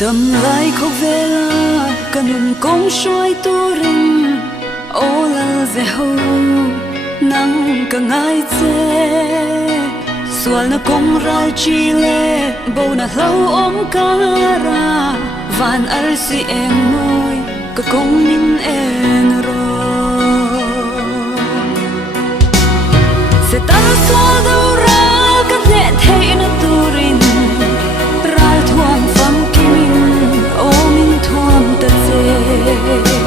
đầm lại khóc về la cần công xoay tu ring ô la dễ hô nắng cả ngày chê xuân na công ra chi lệ bầu na lâu ôm cả ra van ar si em ngồi cả công min en rồi sẽ tan xóa đâu ra các nhẹ thấy nó tu ring ra thuang phăng kim ô min thuang ta dê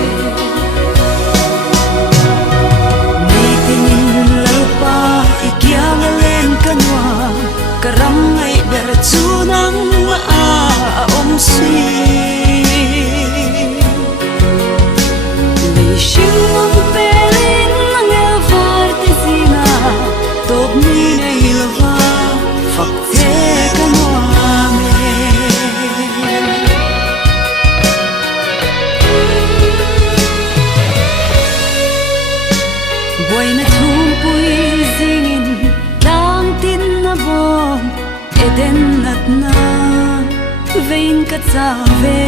karang ay bertunang maaomsi Leishing ang pelin ng elvartesina Top ni na ilava fakte kanwame Buhay na tumpuy zingin lang tin na bom Eden at na vein kat sa ve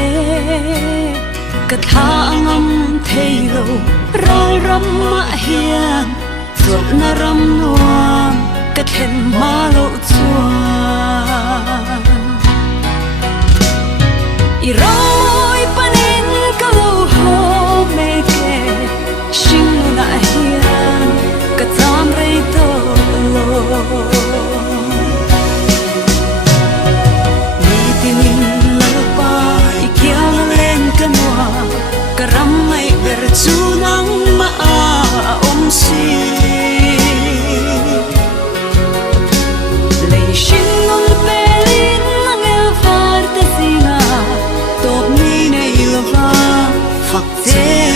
kat haang ang thaylo ral ram ma hiang thot na ram nuam kat hen malo chuan iroy panin kalo ho meke sing na hiang kat sam rei to Karamay bertunang maaomsi Leishing ang pelin ng elvartesina Top ni na ilava fakte